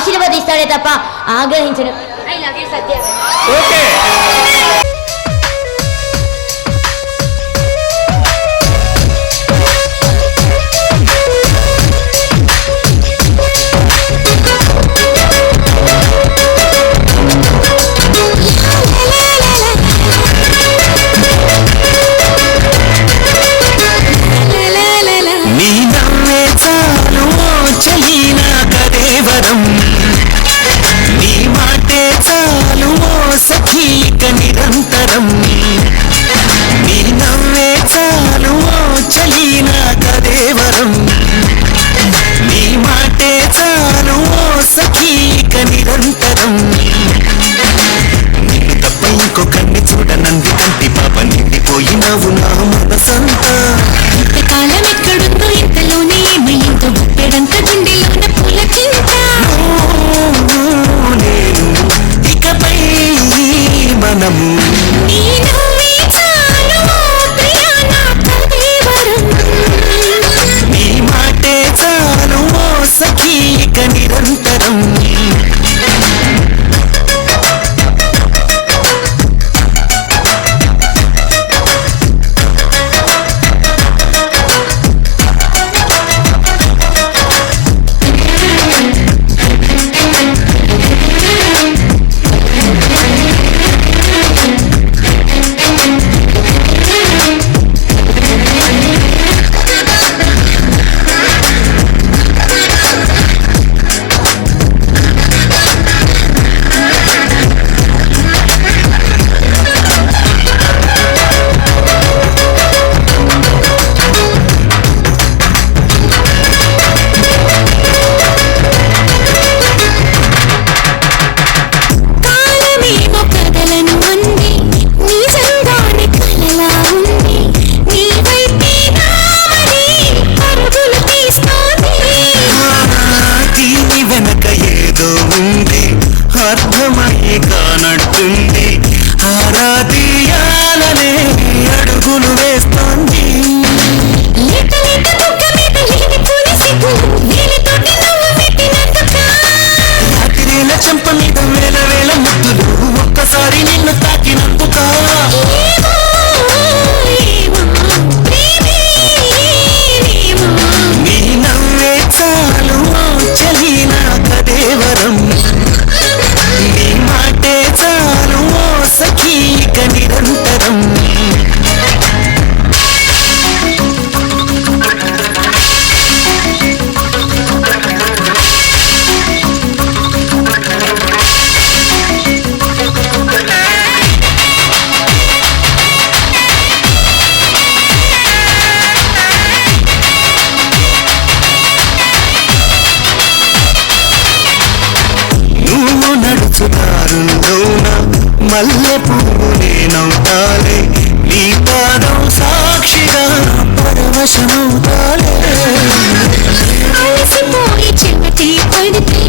ఆశీర్వదిస్తాడే తప్ప ఆగ్రహించడు. I love you Satya. Okay నిరంతరం నీ నవ్వే చాలు చలి నా కదేవరం నీ మాటే చాలు సఖీక నిరంతరం నిన్ను తప్ప ఇంకో కన్ని చూడనంది కంటి పాప నిండిపోయినావు నా మనసంతా ఇంతకాలం ఎక్కడుందో ఇంతలోనే ఏమైందో గుప్పెడంత గుండెలోన పులకింత నేను ఇకపై మనము నీ మాటే చాలు సఖీక నిరంతరం అర్థమయ్యే కానట్టుంది ఆరాధియాలనే అడుగులు వేస్తోంది రాత్రిల చెంప మీద వేల వేల ముద్దులు ఒక్కసారి నిన్ను తాకినందుక నీ నవ్వే చాలు చలి నా కదేవరం నీ మాటే చాలు సఖీక నిరంతరం నువ్వు నడుచుదారులోన మల్లె పువ్వు నేనవుతాలే నీ పాదం సాక్షిగా పరవశమవుతాలే అలసిపోయి చెమటి పడితే